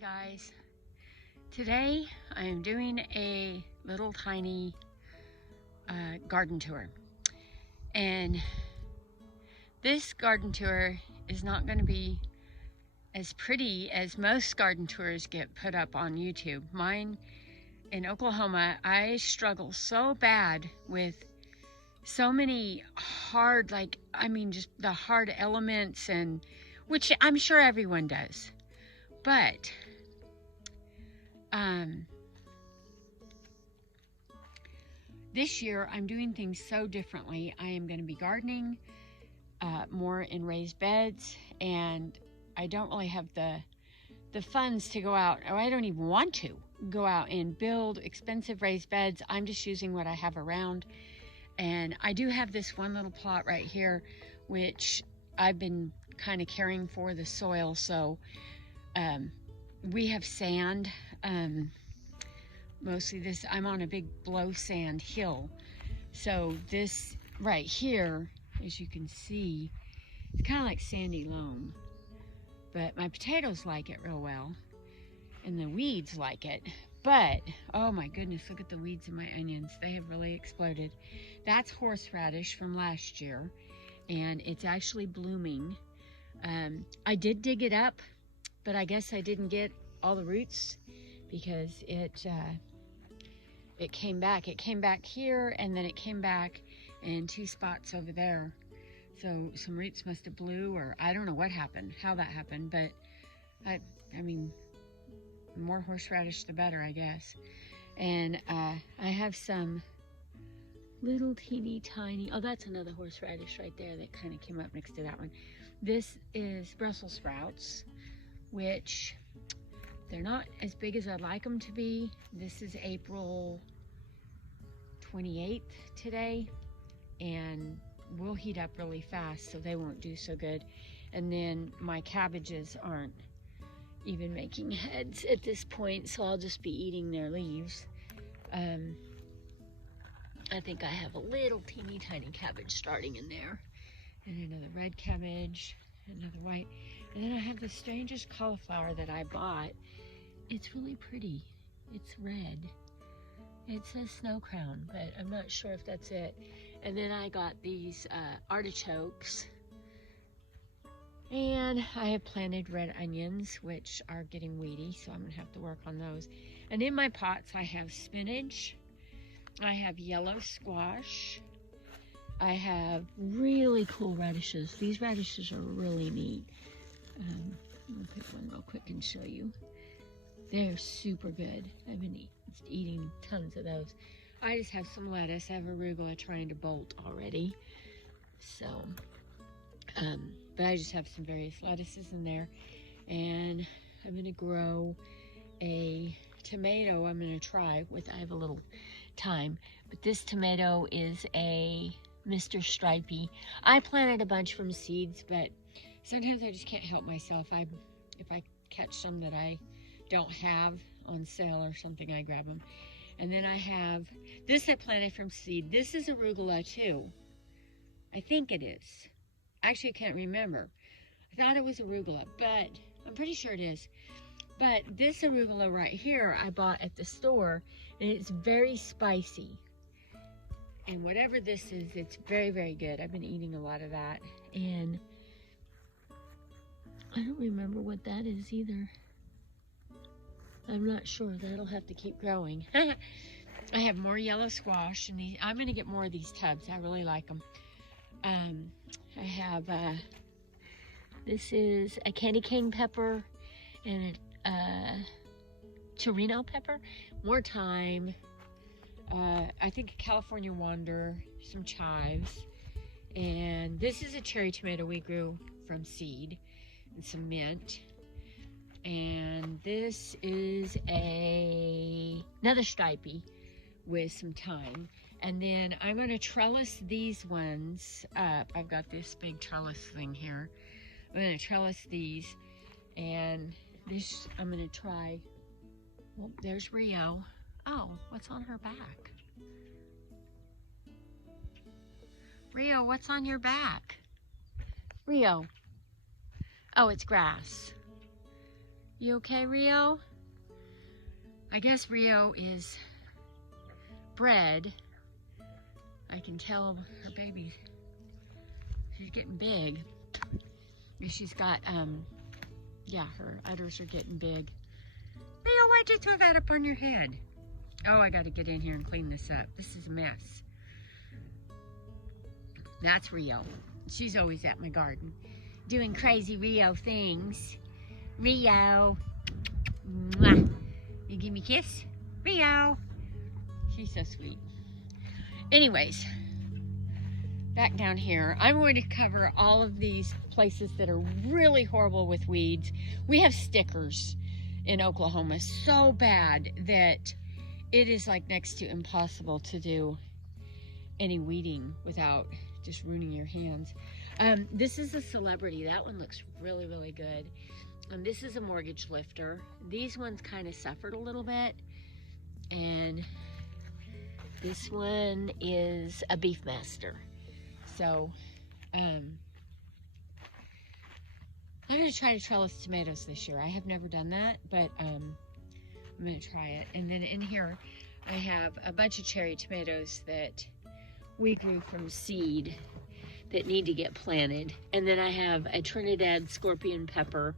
Guys, today I am doing a little tiny garden tour, and this garden tour is not going to be as pretty as most garden tours get put up on YouTube. Mine in Oklahoma, I struggle so bad with so many hard, just the hard elements, and which I'm sure everyone does, but this year I'm doing things so differently. I am going to be gardening more in raised beds, and I don't really have the funds to go out, or I don't even want to go out and build expensive raised beds. I'm just using what I have around, and I do have this one little plot right here which I've been kind of caring for the soil. So we have sand, mostly this, I'm on a big blow sand hill, so this right here, as you can see, it's kind of like sandy loam, but my potatoes like it real well, and the weeds like it. But oh my goodness, look at the weeds in my onions. They have really exploded. That's horseradish from last year, and it's actually blooming. I did dig it up, but I guess I didn't get all the roots because it came back. It came back here, and then it came back in two spots over there. So some roots must have blew, or I don't know what happened, how that happened, but I mean, the more horseradish, the better, I guess. And I have some little teeny tiny, oh, that's another horseradish right there that kind of came up next to that one. This is Brussels sprouts, which they're not as big as I'd like them to be. This is April 28th today, and will heat up really fast, so they won't do so good. And then my cabbages aren't even making heads at this point, so I'll just be eating their leaves. I think I have a little teeny tiny cabbage starting in there, and another red cabbage, another white, and then I have the strangest cauliflower that I bought. It's really pretty. It's red. It says snow crown, but I'm not sure if that's it. And then I got these artichokes, and I have planted red onions, which are getting weedy, so I'm gonna have to work on those. And in my pots I have spinach, I have yellow squash, I have really cool radishes. These radishes are really neat. I'll pick one real quick and show you. They're super good. I've been eating tons of those. I just have some lettuce. I have arugula trying to bolt already. So, but I just have some various lettuces in there. And I'm gonna grow a tomato. I'm gonna try with, I have a little time, but this tomato is a Mr. Stripey. I planted a bunch from seeds, but sometimes I just can't help myself. If I catch some that I don't have on sale or something, I grab them. And then I have this I planted from seed. This is arugula too. I think it is. Actually, I can't remember. I thought it was arugula, but I'm pretty sure it is. But this arugula right here I bought at the store, and it's very spicy. And whatever this is, it's very, very good. I've been eating a lot of that. And I don't remember what that is either. I'm not sure. That'll have to keep growing. I have more yellow squash, and I'm going to get more of these tubs. I really like them. I have, this is a candy cane pepper and a Torino pepper, more thyme, I think a California Wander, some chives, and this is a cherry tomato we grew from seed, and some mint. And this is another stripey with some thyme. And then I'm going to trellis these ones up. I've got this big trellis thing here. I'm going to trellis these, and this I'm going to try. Well, there's Rio. Oh, what's on her back? Rio, what's on your back? Rio. Oh, it's grass. You okay, Rio? I guess Rio is bred. I can tell her baby, she's getting big. She's got, yeah, her udders are getting big. Rio, why'd you throw that up on your head? Oh, I gotta get in here and clean this up. This is a mess. That's Rio. She's always at my garden doing crazy Rio things. Rio. Mwah. You give me a kiss? Rio. She's so sweet. Anyways, back down here, I'm going to cover all of these places that are really horrible with weeds. We have stickers in Oklahoma so bad that it is like next to impossible to do any weeding without just ruining your hands. This is a celebrity. That one looks really, really good. This is a mortgage lifter. These ones kind of suffered a little bit. And this one is a Beefmaster. So, I'm going to try to trellis tomatoes this year. I have never done that, but I'm going to try it. And then in here, I have a bunch of cherry tomatoes that we grew from seed that need to get planted. And then I have a Trinidad scorpion pepper,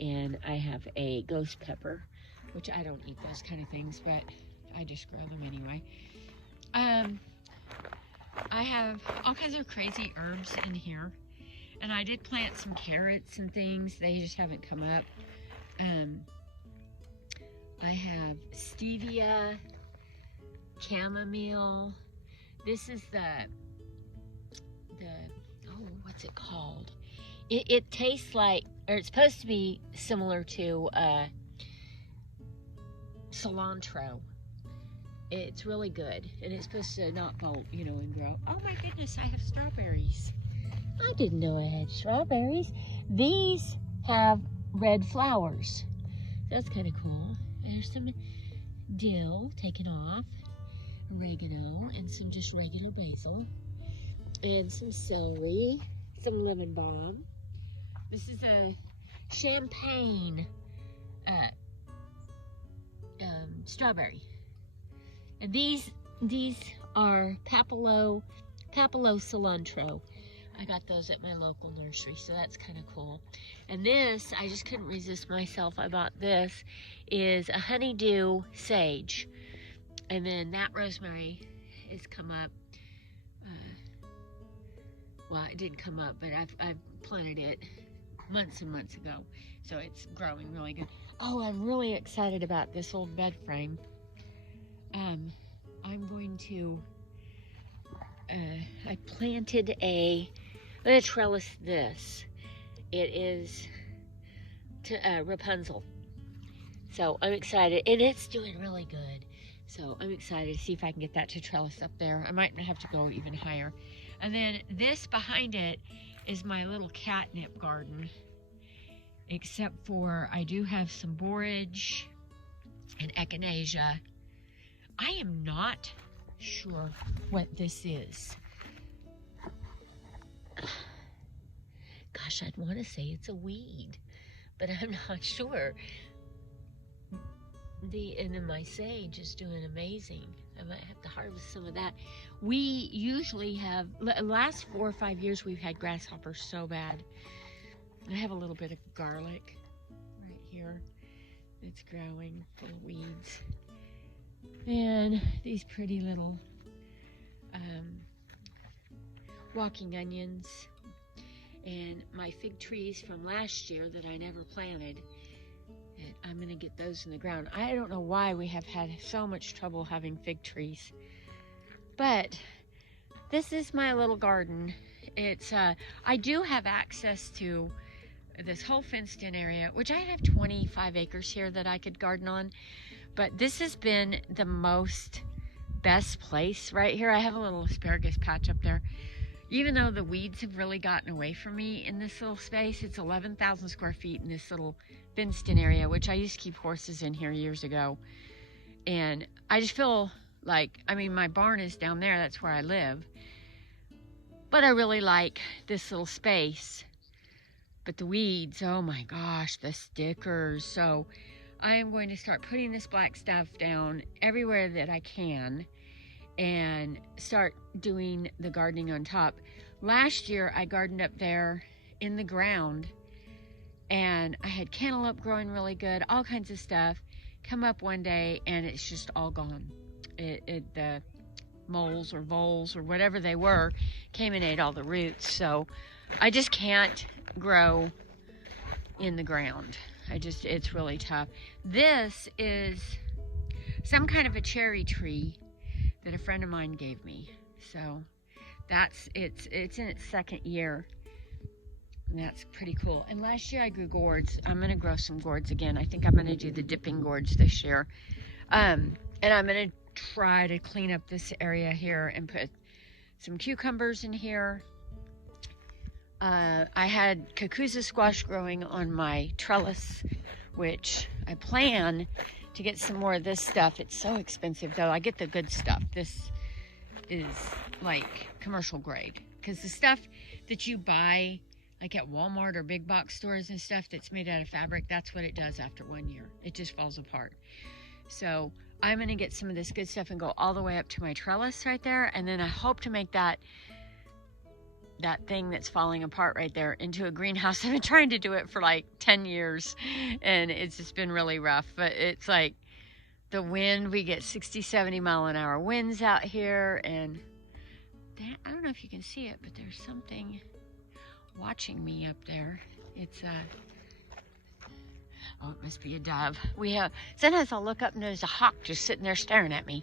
and I have a ghost pepper, which I don't eat those kind of things, but I just grow them anyway. I have all kinds of crazy herbs in here, and I did plant some carrots and things. They just haven't come up. I have stevia, chamomile. This is the oh, what's it called? It tastes like, or it's supposed to be similar to cilantro. It's really good, and it's supposed to not bolt, you know, and grow. Oh my goodness, I have strawberries. I didn't know I had strawberries. These have red flowers. That's kind of cool. There's some dill taken off, oregano, and some just regular basil, and some celery, some lemon balm. This is a champagne strawberry. And these are Papillo cilantro. I got those at my local nursery, so that's kind of cool. And this, I just couldn't resist myself. I bought this, is a honeydew sage. And then that rosemary has come up. Well, it didn't come up, but I've planted it months and months ago. So it's growing really good. Oh, I'm really excited about this old bed frame. I'm going to, I planted I'm going to trellis this. It is Rapunzel. So I'm excited, and it's doing really good. So I'm excited to see if I can get that to trellis up there. I might have to go even higher. And then this behind it is my little catnip garden. Except for I do have some borage and echinacea. I am not sure what this is. Gosh, I'd want to say it's a weed, but I'm not sure. And then my sage is doing amazing. I might have to harvest some of that. We usually have, last 4 or 5 years, we've had grasshoppers so bad. I have a little bit of garlic right here. It's growing full of weeds. And these pretty little walking onions. And my fig trees from last year that I never planted. And I'm going to get those in the ground. I don't know why we have had so much trouble having fig trees. But this is my little garden. It's I do have access to this whole fenced in area, which I have 25 acres here that I could garden on. But this has been the best place right here. I have a little asparagus patch up there. Even though the weeds have really gotten away from me in this little space, it's 11,000 square feet in this little fenced in area, which I used to keep horses in here years ago. And I just feel like, I mean, my barn is down there, that's where I live. But I really like this little space But the weeds, oh my gosh, the stickers. So I am going to start putting this black stuff down everywhere that I can and start doing the gardening on top. Last year I gardened up there in the ground, and I had cantaloupe growing really good, all kinds of stuff. Come up one day and it's just all gone. The moles or voles or whatever they were came and ate all the roots. So I just can't grow in the ground. It's really tough. This is some kind of a cherry tree that a friend of mine gave me. So it's in its second year. And that's pretty cool. And last year I grew gourds. I'm going to grow some gourds again. I think I'm going to do the dipping gourds this year. And I'm going to try to clean up this area here and put some cucumbers in here. I had Kakuza squash growing on my trellis, which I plan to get some more of this stuff. It's so expensive though. I get the good stuff. This is like commercial grade, because the stuff that you buy like at Walmart or big box stores and stuff that's made out of fabric, that's what it does after 1 year. It just falls apart. So I'm going to get some of this good stuff and go all the way up to my trellis right there. And then I hope to make that thing that's falling apart right there into a greenhouse. I've been trying to do it for like 10 years and it's just been really rough. But it's like the wind, we get 60, 70 mile an hour winds out here. And I don't know if you can see it, but there's something watching me up there. It's oh, it must be a dove. Sometimes I'll look up and there's a hawk just sitting there staring at me.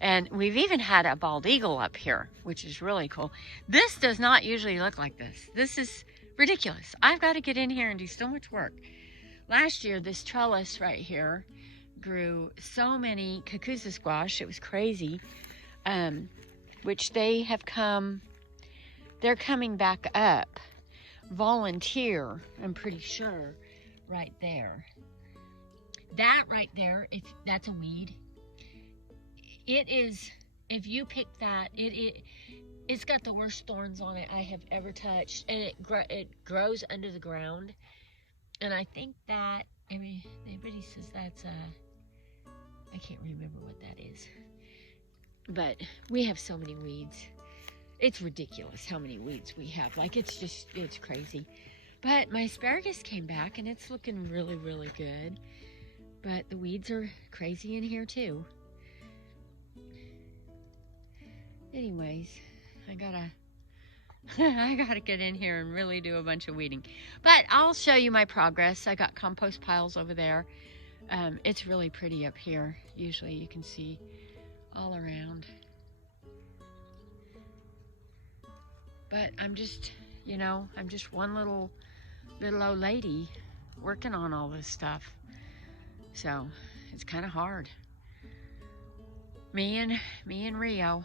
And we've even had a bald eagle up here, which is really cool. This does not usually look like this. This is ridiculous. I've got to get in here and do so much work. Last year, this trellis right here grew so many Kakuza squash. It was crazy. Which they're coming back up. Volunteer, I'm pretty sure, right there. That right there, that's a weed. It is, if you pick that, it's got the worst thorns on it I have ever touched, and it grows under the ground. And I think that, I mean, everybody says that's I can't remember what that is. But we have so many weeds. It's ridiculous how many weeds we have. Like, it's crazy. But my asparagus came back and it's looking really, really good. But the weeds are crazy in here too. Anyways, I gotta get in here and really do a bunch of weeding. But I'll show you my progress. I got compost piles over there. It's really pretty up here. Usually you can see all around. But I'm just one little old lady working on all this stuff. So it's kind of hard. Me and Rio.